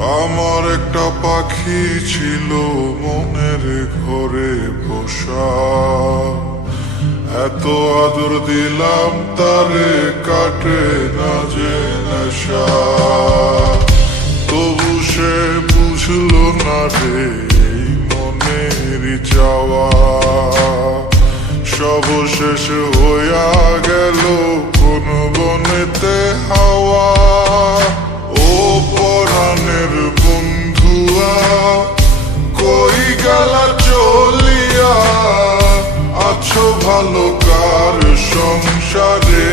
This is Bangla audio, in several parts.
আমার একটা পাখি ছিল মনের ঘরে পোষা, এত আদর দিলাম তারে কাটে না যে নেশা। তবু সে বুঝলো না রে এই মনের চাওয়া, সব শেষ হইয়া গেল কোন বনেতে হাওয়া। ও পরাণের বন্ধুয়া কই গেলা চলিয়া, আছো ভালো কার সংসারে?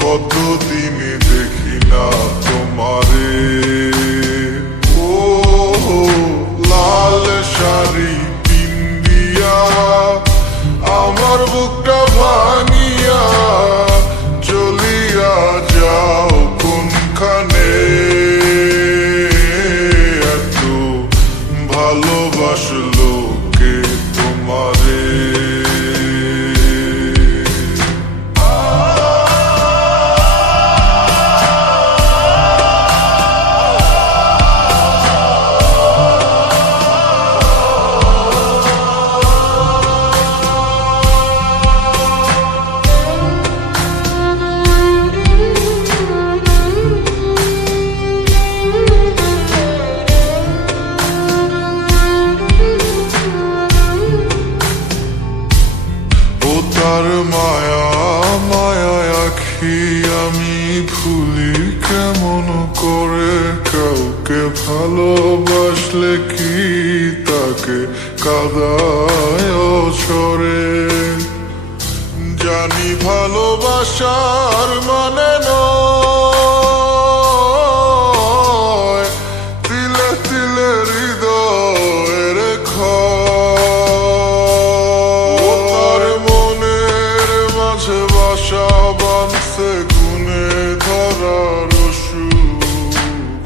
কতদিন দেখি না তোমারে। ও লাল শাড়ি পিন্দিয়া আমার বুকটা ভাঙিয়া চলিয়া যাও কোনখানে? এত ভালোবাসলো কে তোমারে? তার মায়া মায়া আখি আমি ভুলি কেমন করে? কাউকে ভালোবাসলে কি তাকে কাঁদায় ছড়ে? জানি ভালোবাসার মানে নয় তিলে তিলে হৃদয়ের বাসা বাঁধছে গুনে ধরার সুখ,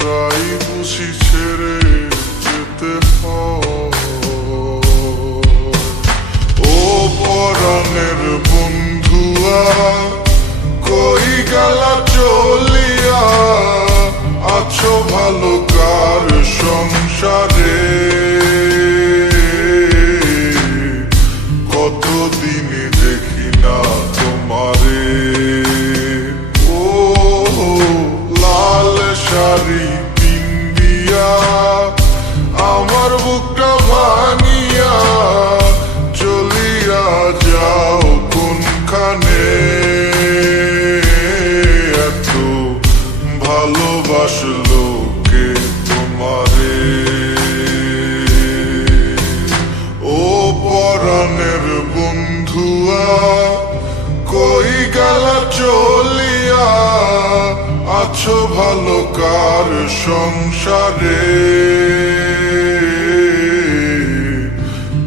তাই বুঝি ছেড়ে যেতে হয়। ও পরাণের বন্ধুয়া কই গেলা চলিয়া, আছো ভালো কার সংসারে? কতদিন দেখি না তোমারে। ও লাল শাড়ি পিন্দিয়া আমার বুকটা ভাঙিয়া চলিয়া যাও কোনখানে? এত ভালোবাসলো কে তোমারে? ও পরাণের বন্ধুয়া কই গেলা চলিয়া, আছো ভালো কার সংসারে?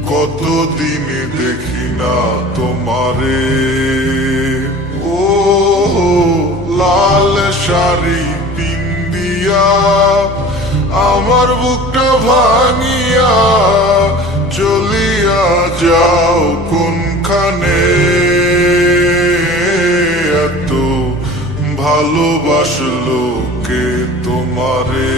কতদিন দেখি না তোমারে। ও লাল শাড়ি পিন্দিয়া আমার বুকটা ভাঙিয়া চলিয়া যাও কোনখানে? এত ভালোবাসলো কে তোমারে?